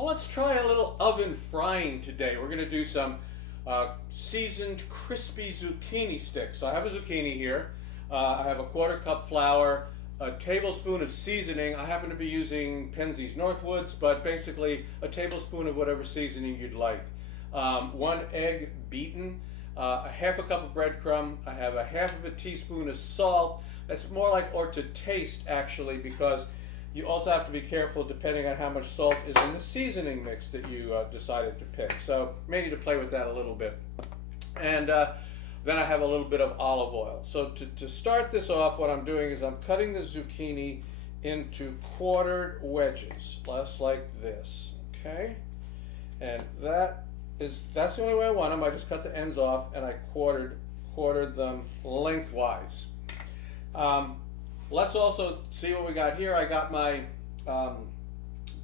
Well, let's try a little oven frying today. We're going to do some seasoned crispy zucchini sticks. So I have a zucchini here. I have a 1/4 cup flour, a tablespoon of seasoning. I happen to be using Penzey's Northwoods, but basically a tablespoon of whatever seasoning you'd like. 1 egg beaten, a 1/2 cup of breadcrumb. I have a 1/2 teaspoon of salt. That's more like or to taste actually, because you also have to be careful depending on how much salt is in the seasoning mix that you decided to pick. So may need to play with that a little bit. And then I have a little bit of olive oil. So to start this off, what I'm doing is I'm cutting the zucchini into quartered wedges, just like this, okay? And that's the only way I want them. I just cut the ends off and I quartered them lengthwise. Let's also see what we got here. I got my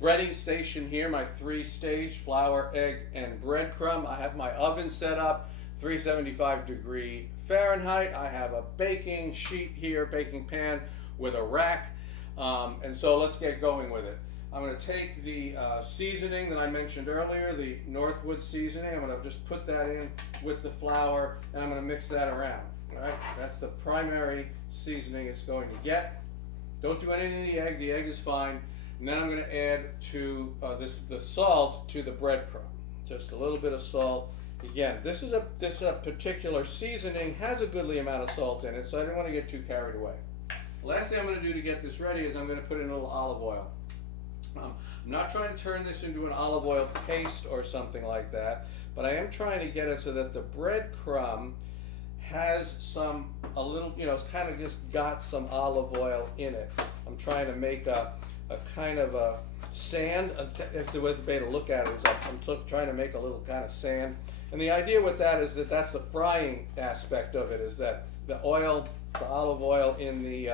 breading station here, my 3-stage flour, egg, and breadcrumb. I have my oven set up, 375 Fahrenheit. I have a baking sheet here, baking pan with a rack. And so let's get going with it. I'm going to take the seasoning that I mentioned earlier, the Northwoods seasoning. I'm going to just put that in with the flour, and I'm going to mix that around. All right, that's the primary seasoning it's going to get. Don't do anything to the egg. The egg is fine. And then I'm going to add to the salt to the breadcrumb. Just a little bit of salt. Again, this is a particular seasoning, has a goodly amount of salt in it, so I don't want to get too carried away. Last thing I'm going to do to get this ready is I'm going to put in a little olive oil. I'm not trying to turn this into an olive oil paste or something like that, but I am trying to get it so that the breadcrumb has a little, it's kind of just got some olive oil in it. I'm trying to make a kind of a sand. If the way to look at it is I'm trying to make a little kind of sand. And the idea with that is that that's the frying aspect of it, is that the olive oil in the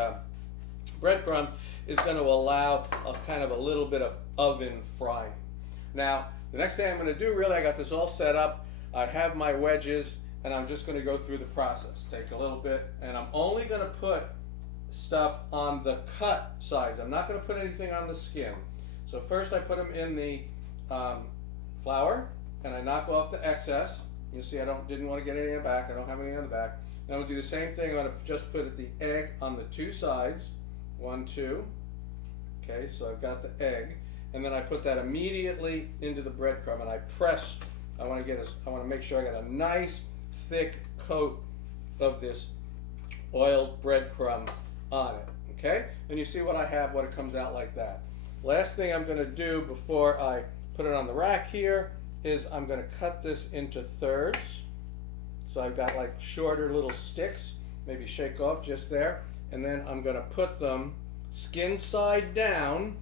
breadcrumb is going to allow a kind of a little bit of oven frying. Now, the next thing I'm going to do, really, I got this all set up. I have my wedges, and I'm just going to go through the process. Take a little bit, and I'm only going to put stuff on the cut sides. I'm not going to put anything on the skin. So first I put them in the flour, and I knock off the excess. You see, I didn't want to get any in the back. I don't have any on the back. Then I'm going to do the same thing. I'm going to just put the egg on the 2 sides. 1, 2. Okay, so I've got the egg, and then I put that immediately into the breadcrumb, and I press. I want to make sure I got a nice thick coat of this oiled breadcrumb on it. Okay, and you see what I have, what it comes out like that. Last thing I'm going to do before I put it on the rack here is I'm going to cut this into thirds. So I've got like shorter little sticks, maybe shake off just there, and then I'm going to put them skin side down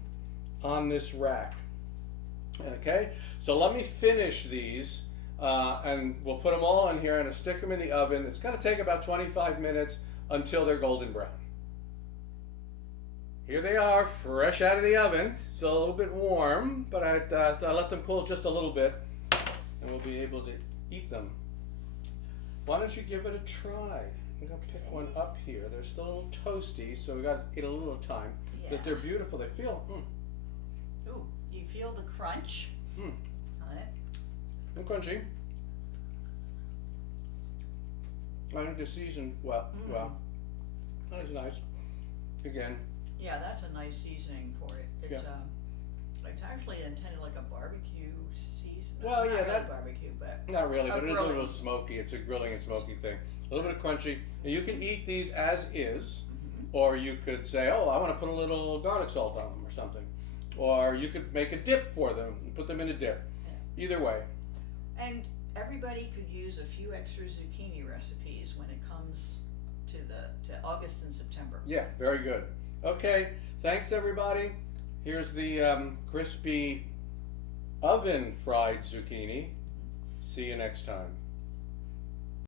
on this rack. Okay, so let me finish these and we'll put them all in here and stick them in the oven. It's going to take about 25 minutes until they're golden brown. Here they are, fresh out of the oven. Still a little bit warm, but I let them cool just a little bit and we'll be able to eat them. Why don't you give it a try? I'm going to pick one up here. They're still a little toasty, so we got to eat a little time. Yeah. But they're beautiful. They feel. Ooh, you feel the crunch on it? And crunchy. I think they're seasoned well. Well, that's nice. Again. Yeah, that's a nice seasoning for it. It's it's actually intended like a barbecue season. Well, yeah, not that really barbecue, but not really, but it is a grilling. little smoky. It's a grilling and smoky thing. A little bit of crunchy. And you can eat these as is, or you could say, oh, I want to put a little garlic salt on them or something. Or you could make a dip for them and put them in a dip. Yeah. Either way. And everybody could use a few extra zucchini recipes when it comes to August and September. Yeah, very good. Okay, thanks everybody. Here's the crispy oven fried zucchini. See you next time.